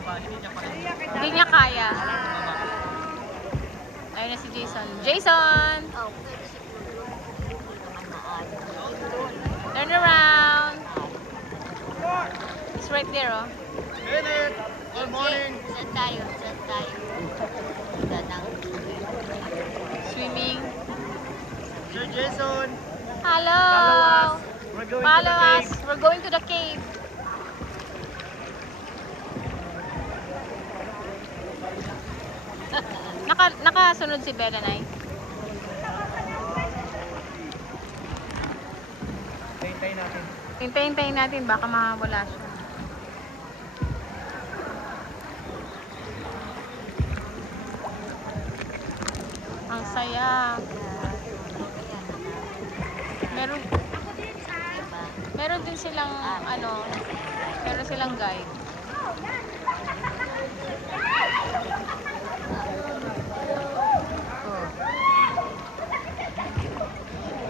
Hindi niya kaya. Ayun na si Jason. Jason! Turn around. It's right there, oh. Good morning. Saan tayo? Swimming. Sir Jason, Hello! follow us. We're going to the cave. We're going to the cave. Nakasunod si Bella, Nay. Hintayin natin. Hintayin natin, baka mawala siya. Ang saya. Meron din silang meron silang guide.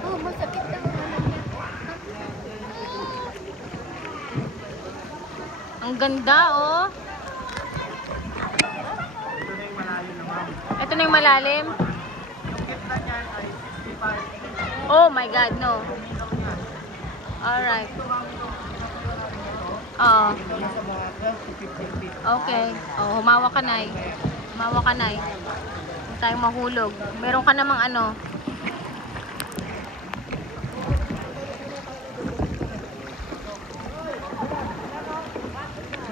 Oh, masakit ang Ang ganda, oh. Ito na yung malalim. Oh my God, no. Alright. Oh. Okay. Oh, humawa ka, Nay. Humawa ka, Nay. Huwag tayong mahulog. Meron ka namang ano.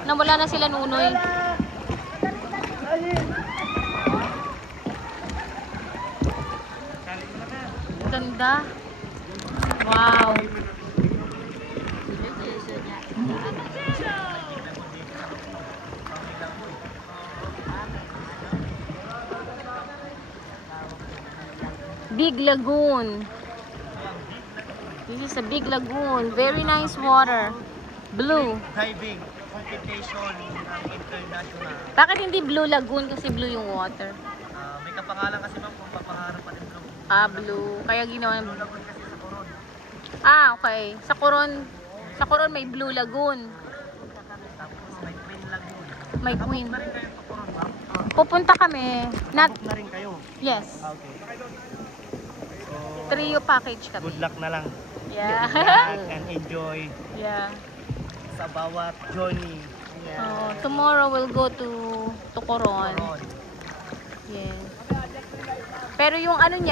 Nawala na sila, Nunoy. Ganda. Wow. Big lagoon. This is a big lagoon. Very nice water. Blue. Diving competition ng international. Bakit hindi blue lagoon? Kasi blue yung water. May kapangalan kasi ma'am kung papaharap pa rin blue. Ah, blue. Kaya ginawa ng Blue lagoon kasi sa Coron. Ah, okay. Sa Coron may blue lagoon. Tapos may Queen Lagoon. May Queen. Na rin kayo sa Coron, ma'am? Pupunta kami. Not, Na rin kayo. yes. Okay. So, Trio package kami. good luck na lang. Yeah. Good luck and enjoy Yeah. sa bawat journey. Oh, tomorrow we'll go to Coron. Coron. Yes. Pero yung ano niya,